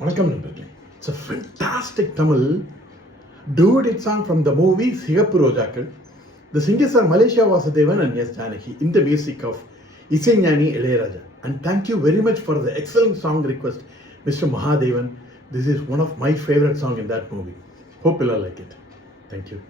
வணக்கம் நண்பர்களே. It's a fantastic Tamil duet song from the movie சிகப்பு ரோஜாக்கள். The singers are Malaysia Vasudevan and S. Janaki in the music of Isaignani Ilayaraja. And thank you very much for the excellent song request, Mr. Mahadevan. This is one of my favorite songs in that movie. Hope you'll all like it. Thank you.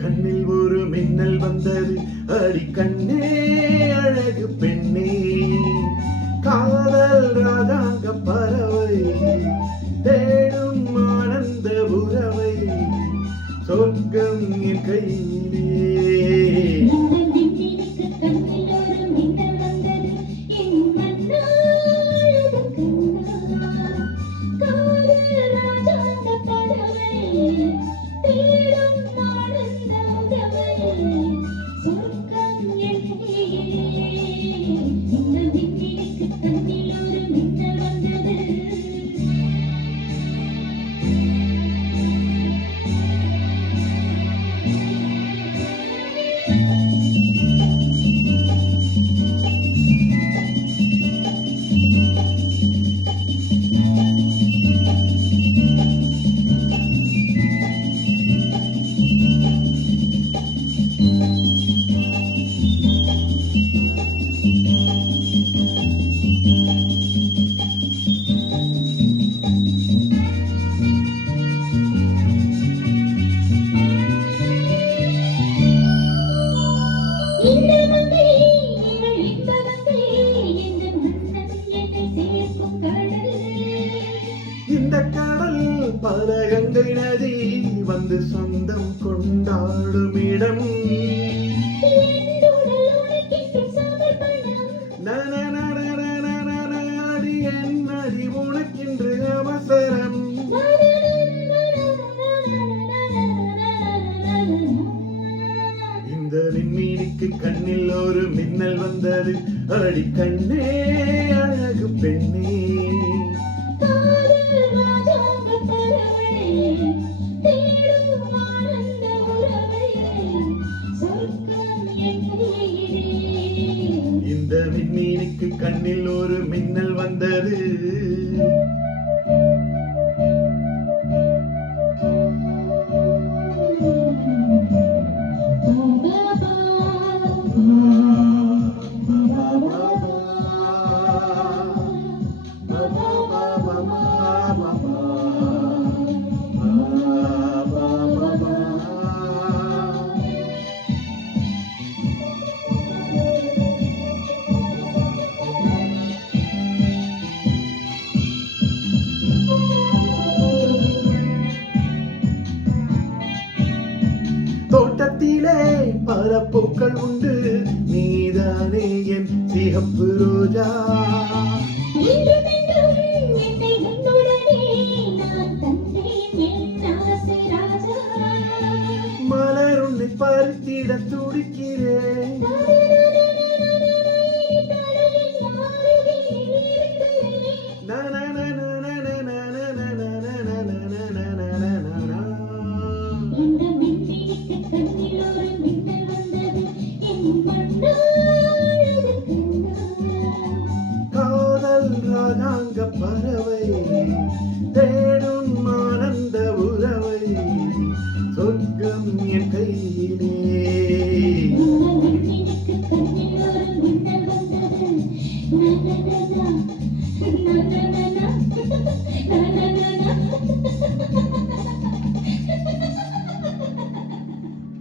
கண்ணில் ஒரு மின்னல் வந்தது, அடி கண்ணே அழகு பெண்ணே, காதல் ராஜாங்க பறவை தேடும் ஆனந்த உறவை, சொர்க்கம் என் கையிலே. இந்த கடல் பல கங்கை நதி வந்து சொந்தம் கொண்டாடும் இடம், என் நதி உனக்கின்று அவசரம். இந்த விண்மீனுக்கு கண்ணில் ஒரு மின்னல் வந்தது, அடி கண்ணே அழகு பெண்ணே, இந்த விண்மீனுக்கு கண்ணில் ஒரு மின்னல் வந்தது. தோட்டத்திலே பல பூக்கள் உண்டு, நீதானே என் சிகப்பு ரோஜா. மலர் உன்னை பறித்திட துடிக்கிறேன்,